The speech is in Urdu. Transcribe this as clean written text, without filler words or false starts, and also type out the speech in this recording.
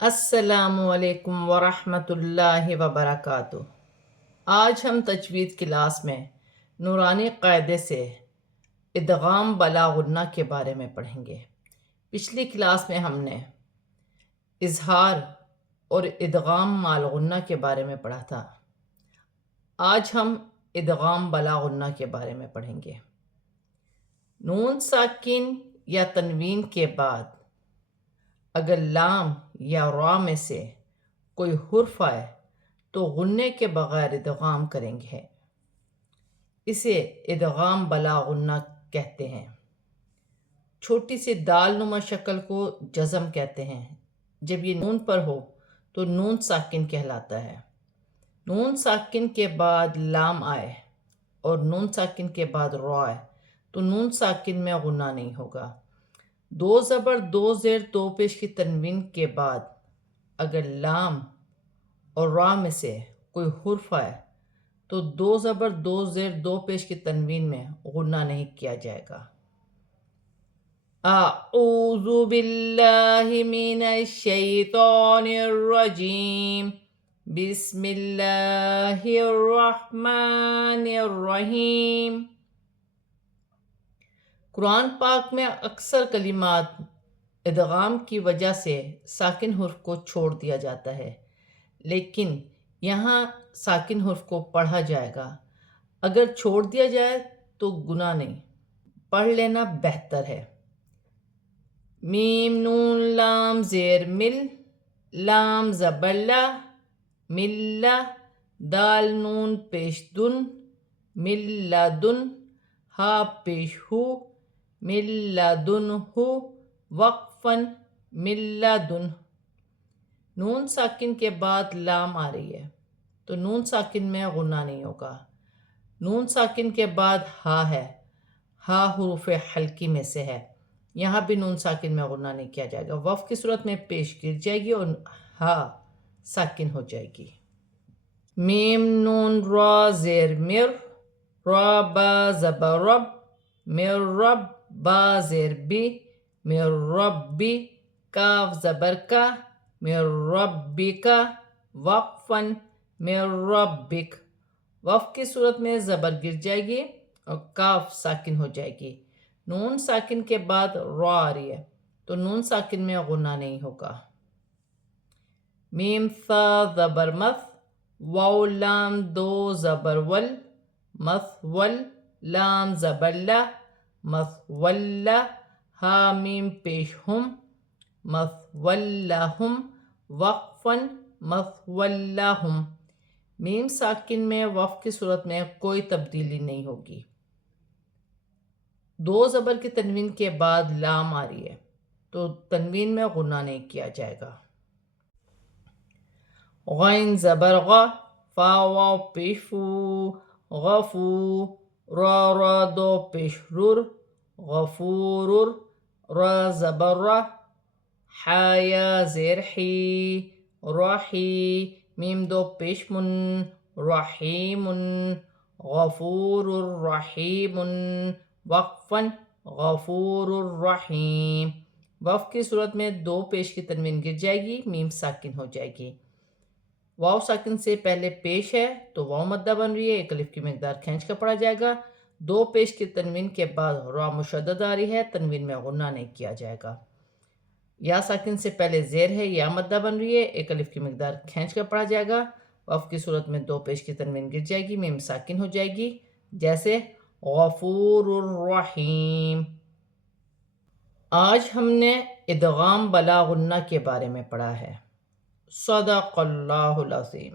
السلام علیکم ورحمۃ اللہ وبرکاتہ۔ آج ہم تجوید کلاس میں نورانی قاعدے سے ادغام بلا غنہ کے بارے میں پڑھیں گے۔ پچھلی کلاس میں ہم نے اظہار اور ادغام مال غنہ کے بارے میں پڑھا تھا۔ آج ہم ادغام بلا غنہ کے بارے میں پڑھیں گے۔ نون ساکن یا تنوین کے بعد اگر لام یا را میں سے کوئی حرف آئے تو غنے کے بغیر ادغام کریں گے۔ اسے ادغام بلا غنہ کہتے ہیں۔ چھوٹی سی دال نما شکل کو جزم کہتے ہیں۔ جب یہ نون پر ہو تو نون ساکن کہلاتا ہے۔ نون ساکن کے بعد لام آئے اور نون ساکن کے بعد را آئے تو نون ساکن میں غنہ نہیں ہوگا۔ دو زبر دو زیر دو پیش کی تنوین کے بعد اگر لام اور را میں سے کوئی حرف آئے تو دو زبر دو زیر دو پیش کی تنوین میں غنہ نہیں کیا جائے گا۔ اعوذ باللہ من الشیطان الرجیم، بسم اللہ الرحمن الرحیم۔ قرآن پاک میں اکثر کلمات ادغام کی وجہ سے ساکن حرف کو چھوڑ دیا جاتا ہے، لیکن یہاں ساکن حرف کو پڑھا جائے گا۔ اگر چھوڑ دیا جائے تو گناہ نہیں، پڑھ لینا بہتر ہے۔ میم نون لام زیر مل، لام زبر لا، ملا، دال نون پیش دن، ملا دن، ہا پیش ہو، ملا دن ہو، وقفاً ملا دن۔ نون ساکن کے بعد لام آ رہی ہے تو نون ساکن میں غنہ نہیں ہوگا۔ نون ساکن کے بعد ہا ہے، ہا حروف حلقی میں سے ہے، یہاں بھی نون ساکن میں غنہ نہیں کیا جائے گا۔ وقف کی صورت میں پیش گر جائے گی اور ہا ساکن ہو جائے گی۔ میم نون را زیر مر، را با زبر رب، مر رب، با زیر بی، مر ربی، کاف زبر کا، مر ربی کا، وقفاً مر ربک۔ وقف کی صورت میں زبر گر جائے گی اور کاف ساکن ہو جائے گی۔ نون ساکن کے بعد را آ رہی ہے تو نون ساکن میں غنہ نہیں ہوگا۔ میم ثا زبر مس، واو لام دو زبر ول، مس ول، لام زبر لا، مس ولا، ہا میم پیش ہم، مس ولاہم، وقفاً مس ولاہم۔ میم ساکن میں وقف کی صورت میں کوئی تبدیلی نہیں ہوگی۔ دو زبر کی تنوین کے بعد لام آ رہی ہے تو تنوین میں غنہ نہیں کیا جائے گا۔ غین زبر غ، فا واو پیش فو، غفو، را را دو پیش رر، غفورر، را زبر را، حا یا زیر حی، رحی، میم دو پیش من، رحیم، غفور رحیم، وقفاً غفور الرحیم۔ وقف کی صورت میں دو پیش کی تنوین گر جائے گی، میم ساکن ہو جائے گی۔ واو ساکن سے پہلے پیش ہے تو واو مدہ بن رہی ہے، ایک الف کی مقدار کھینچ کر پڑھا جائے گا۔ دو پیش کی تنوین کے بعد را مشدد آ رہی ہے، تنوین میں غنہ نہیں کیا جائے گا۔ یا ساکن سے پہلے زیر ہے، یا مدہ بن رہی ہے، ایک الف کی مقدار کھینچ کر پڑھا جائے گا۔ وقف کی صورت میں دو پیش کی تنوین گر جائے گی، میم ساکن ہو جائے گی، جیسے غفور الرحیم۔ آج ہم نے ادغام بلا غنہ کے بارے میں پڑھا ہے۔ صدق اللہ العظیم۔